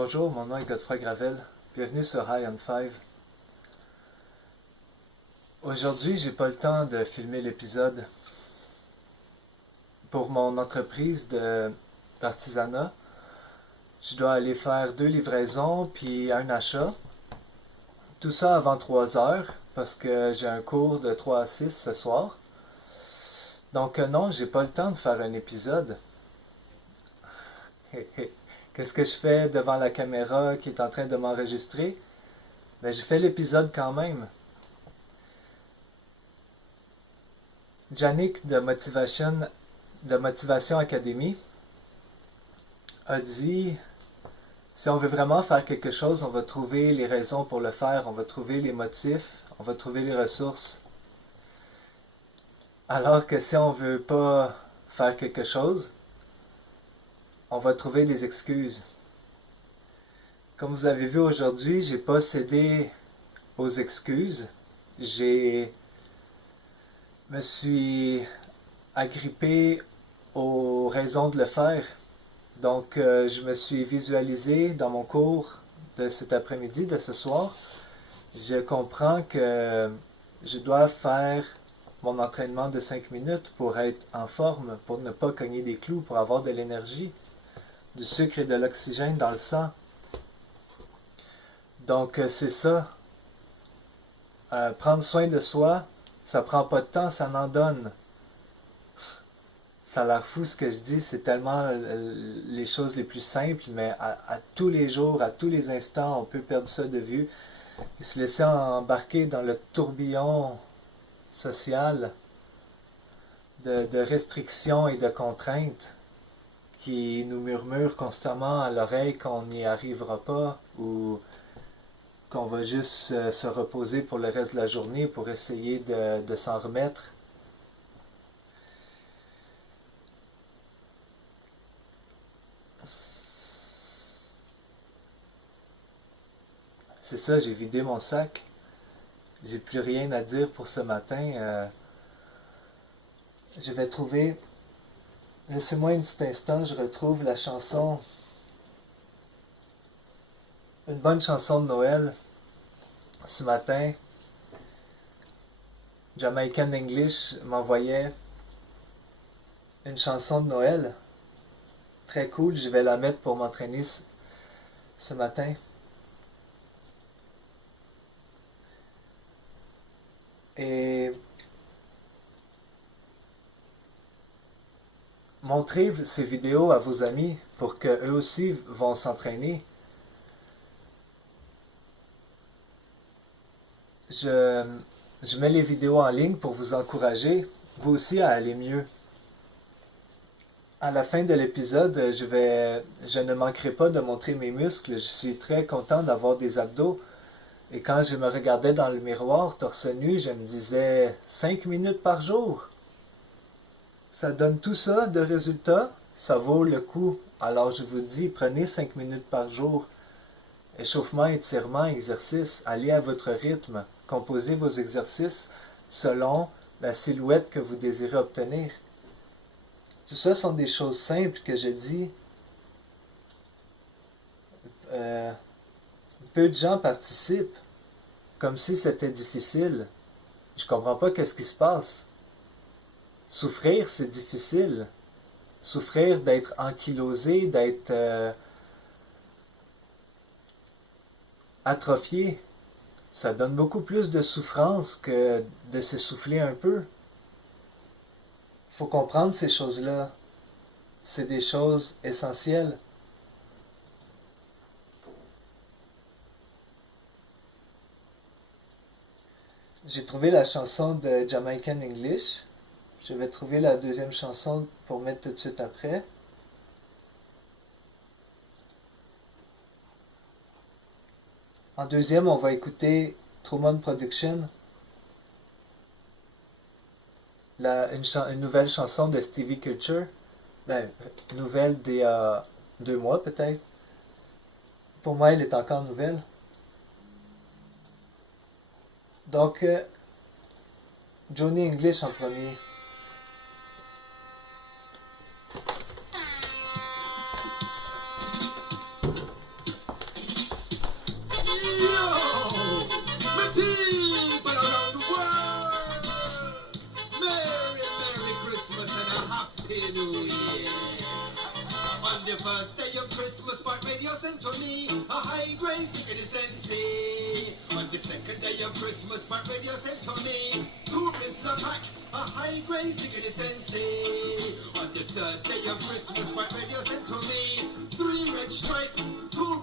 Bonjour, mon nom est Godefroy Gravel. Bienvenue sur High on Five. Aujourd'hui, j'ai pas le temps de filmer l'épisode. Pour mon entreprise d'artisanat, je dois aller faire 2 livraisons puis un achat. Tout ça avant 3 heures parce que j'ai un cours de 3 à 6 ce soir. Donc non, j'ai pas le temps de faire un épisode. Qu'est-ce que je fais devant la caméra qui est en train de m'enregistrer? Ben, je fais l'épisode quand même. Yannick de Motivation Academy a dit si on veut vraiment faire quelque chose, on va trouver les raisons pour le faire, on va trouver les motifs, on va trouver les ressources. Alors que si on veut pas faire quelque chose, on va trouver les excuses. Comme vous avez vu aujourd'hui, j'ai pas cédé aux excuses. Me suis agrippé aux raisons de le faire. Donc, je me suis visualisé dans mon cours de cet après-midi, de ce soir. Je comprends que je dois faire mon entraînement de 5 minutes pour être en forme, pour ne pas cogner des clous, pour avoir de l'énergie, du sucre et de l'oxygène dans le sang. Donc, c'est ça. Prendre soin de soi, ça prend pas de temps, ça n'en donne. Ça a l'air fou ce que je dis, c'est tellement les choses les plus simples, mais à tous les jours, à tous les instants, on peut perdre ça de vue et se laisser embarquer dans le tourbillon social de restrictions et de contraintes qui nous murmurent constamment à l'oreille qu'on n'y arrivera pas ou qu'on va juste se reposer pour le reste de la journée pour essayer de s'en remettre. C'est ça, j'ai vidé mon sac. J'ai plus rien à dire pour ce matin. Je vais trouver... Laissez-moi un petit instant, je retrouve la chanson... Une bonne chanson de Noël. Ce matin, Jamaican English m'envoyait une chanson de Noël. Très cool, je vais la mettre pour m'entraîner ce matin. Et montrez ces vidéos à vos amis pour qu'eux aussi vont s'entraîner. Je mets les vidéos en ligne pour vous encourager, vous aussi, à aller mieux. À la fin de l'épisode, je ne manquerai pas de montrer mes muscles. Je suis très content d'avoir des abdos. Et quand je me regardais dans le miroir, torse nu, je me disais 5 minutes par jour. Ça donne tout ça de résultats, ça vaut le coup. Alors je vous dis, prenez 5 minutes par jour. Échauffement, étirement, exercice, allez à votre rythme. Composez vos exercices selon la silhouette que vous désirez obtenir. Tout ça sont des choses simples que je dis. Peu de gens participent, comme si c'était difficile. Je comprends pas qu'est-ce qui se passe. Souffrir, c'est difficile. Souffrir d'être ankylosé, d'être atrophié, ça donne beaucoup plus de souffrance que de s'essouffler un peu. Il faut comprendre ces choses-là. C'est des choses essentielles. J'ai trouvé la chanson de Jamaican English. Je vais trouver la deuxième chanson pour mettre tout de suite après. En deuxième, on va écouter Truman Production, une nouvelle chanson de Stevie Culture. Ben, nouvelle d'il y a 2 mois peut-être. Pour moi, elle est encore nouvelle. Donc, Johnny English en premier. first day of Christmas, but radio sent to me a high grade stick in the sensei. On the second day of Christmas, but radio sent to me 2 Rizla pack, a high grade stick in the sensei. On the third day of Christmas, but radio sent to me 3 red stripe, 2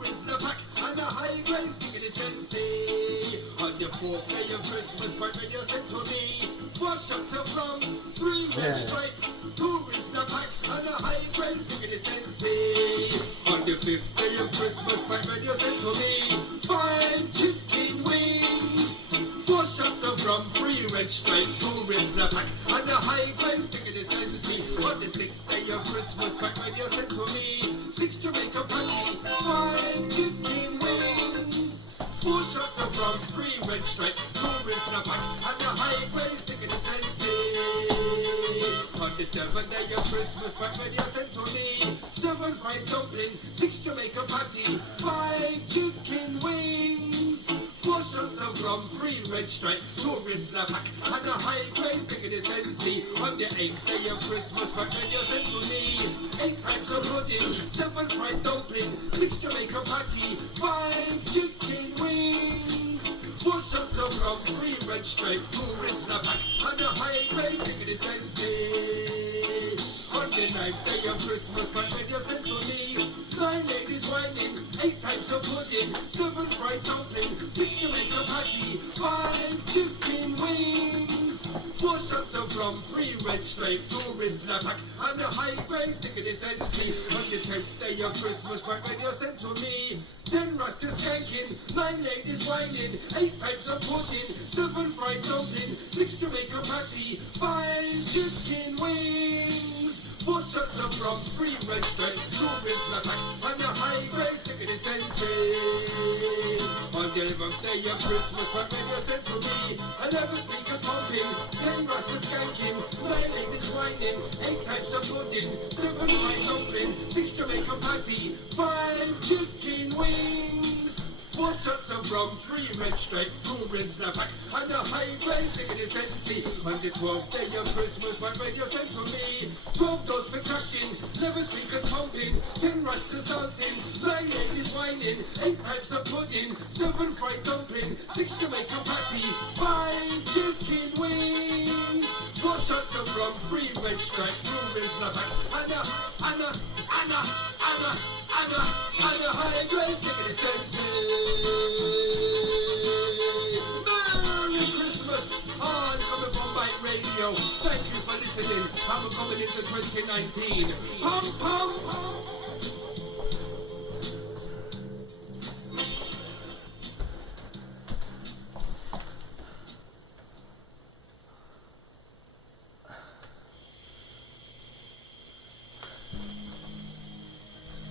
Rizla pack, and a high grade stick in the sensei. On the fourth day of Christmas, but radio sent to me 4 shots of rum, 3 red stripe, 2 Rizla pack, and a high grade stick in the sensei. On the fifth day of Christmas, my radio sent to me 5 chicken wings, 4 shots of rum, 3 red stripe, 2 Rizla pack, and a high grade stick in the sensei. On the sixth day of Christmas, my radio sent to me 6 Jamaica patty, 5 chicken wings, 4 shots of rum, 3 red stripe, 2 Rizla pack, and a high grade stick in the sensei. On the seventh day of Christmas, my radio sent to me 7 fried dumpling, 6 Jamaica patty, 5 chicken wings, 4 shots of rum, 3 red stripe, 2 Rizla pack, and a high grade stick in the sensei. On the 8th day of Christmas, my radio sent to me 8 types of pudding, 7 fried dumpling, 6 Jamaica patty, 5 chicken wings, 4 shots of rum, 3 red stripe, 2 Rizla pack, and a high grade stick in the sensei. On the 9th day of Christmas, my radio sent to me 9 ladies whining, 8 types of pudding, 7 fried dumpling, 6 Jamaica patty, 5 chicken wings, 4 shots of rum, 3 red stripe, 2 Rizla pack, and a high grade stick in the sensei. On the 10th day of Christmas, my radio sent to me 10 rastas skanking, 9 ladies whining, 8 types of pudding, 7 fried dumpling, 6 Jamaica patty, 5 chicken wings, 4 shots of rum, 3 red stripe, 2 Rizla pack, and a high grade stick in the sensei. On the 11th day of Christmas, my radio sent to me 11 speakers pumping, 10 rastas skanking, 9 ladies whining, 8 types of pudding, 7 fried dumpling, 6 Jamaica patty, 5 chicken wings, 4 shots of rum, 3 red stripe, 2 Rizla pack, and a high grade stick in the sensei. On the 12th day of Christmas, my radio sent to me 12 doors for cashing, 11 speakers pumping, 10 rastas dancing, 9 ladies whining, 8 types of pudding, 7 fried dumpling, 6 Jamaica patty, 5 chicken wings, 4 shots of rum, 3 red stripe, 2 Rizla pack, and a high grade stick in the sensei. Merry Christmas! All coming from my radio. Thank you for listening. I'm coming into 2019. Pum pum pum.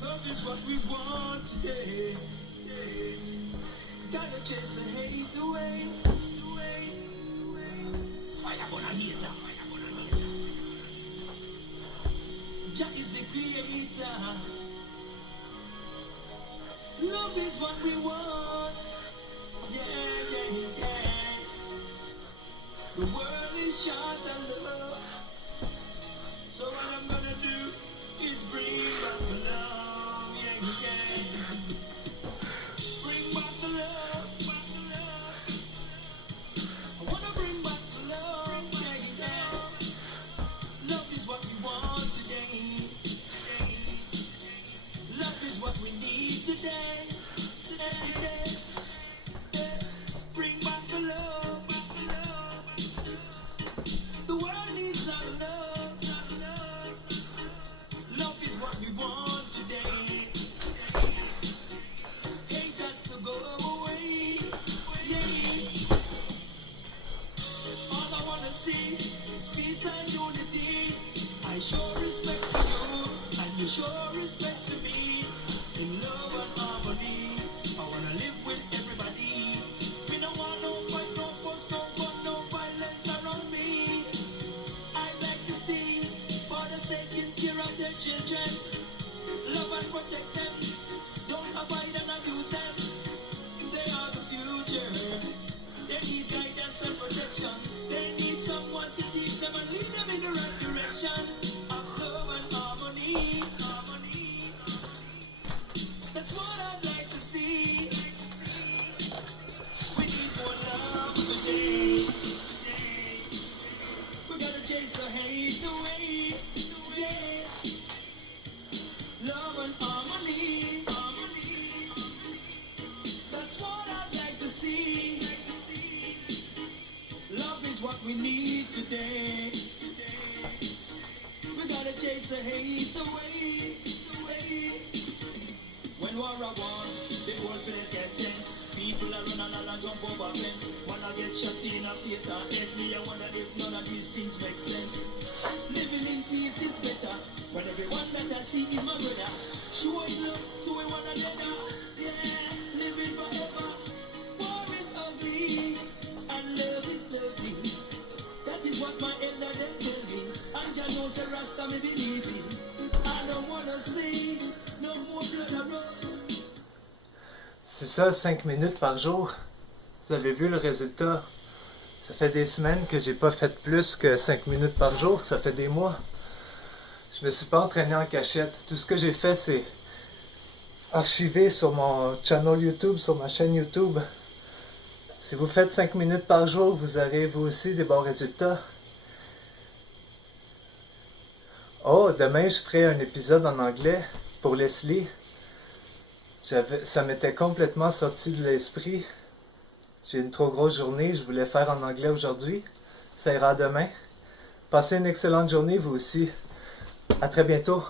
Love is what we want today. Gotta chase the hate away. Fire on a hater. Jah is the creator. Love is what we want. Yeah. The world is short of love. So what I'm gonna do is bring back the love. Yeah. Bring back the love. I wanna bring back the love. Yeah. Love is what we want today. Love is what we need today. Bring back the love. The world needs our love. Love is what we want today. Hate has to go away. Yeah. All I wanna see is peace and unity. I show respect to you, and you show respect to me. In love and harmony, I wanna live with we need today. We gotta chase the hate away. When war a war, the whole place get tense. People are running and jump over fence. When I get shot in the face or head, me I wonder if none of these things make sense. Living in peace is better. When everyone that I see is my brother. Showing love to one another. Yeah, living forever. War is ugly and love is lovely. That is what my elder them tell me. And Jah knows the Rasta me believe in. I don't wanna see no more blood around. C'est ça, 5 minutes par jour. Vous avez vu le résultat. Ça fait des semaines que j'ai pas fait plus que 5 minutes par jour. Ça fait des mois. Je me suis pas entraîné en cachette. Tout ce que j'ai fait, c'est archiver sur mon channel YouTube, sur ma chaîne YouTube. Si vous faites 5 minutes par jour, vous aurez vous aussi des bons résultats. Oh, demain je ferai un épisode en anglais pour Leslie. Ça m'était complètement sorti de l'esprit. J'ai une trop grosse journée, je voulais faire en anglais aujourd'hui. Ça ira demain. Passez une excellente journée, vous aussi. À très bientôt.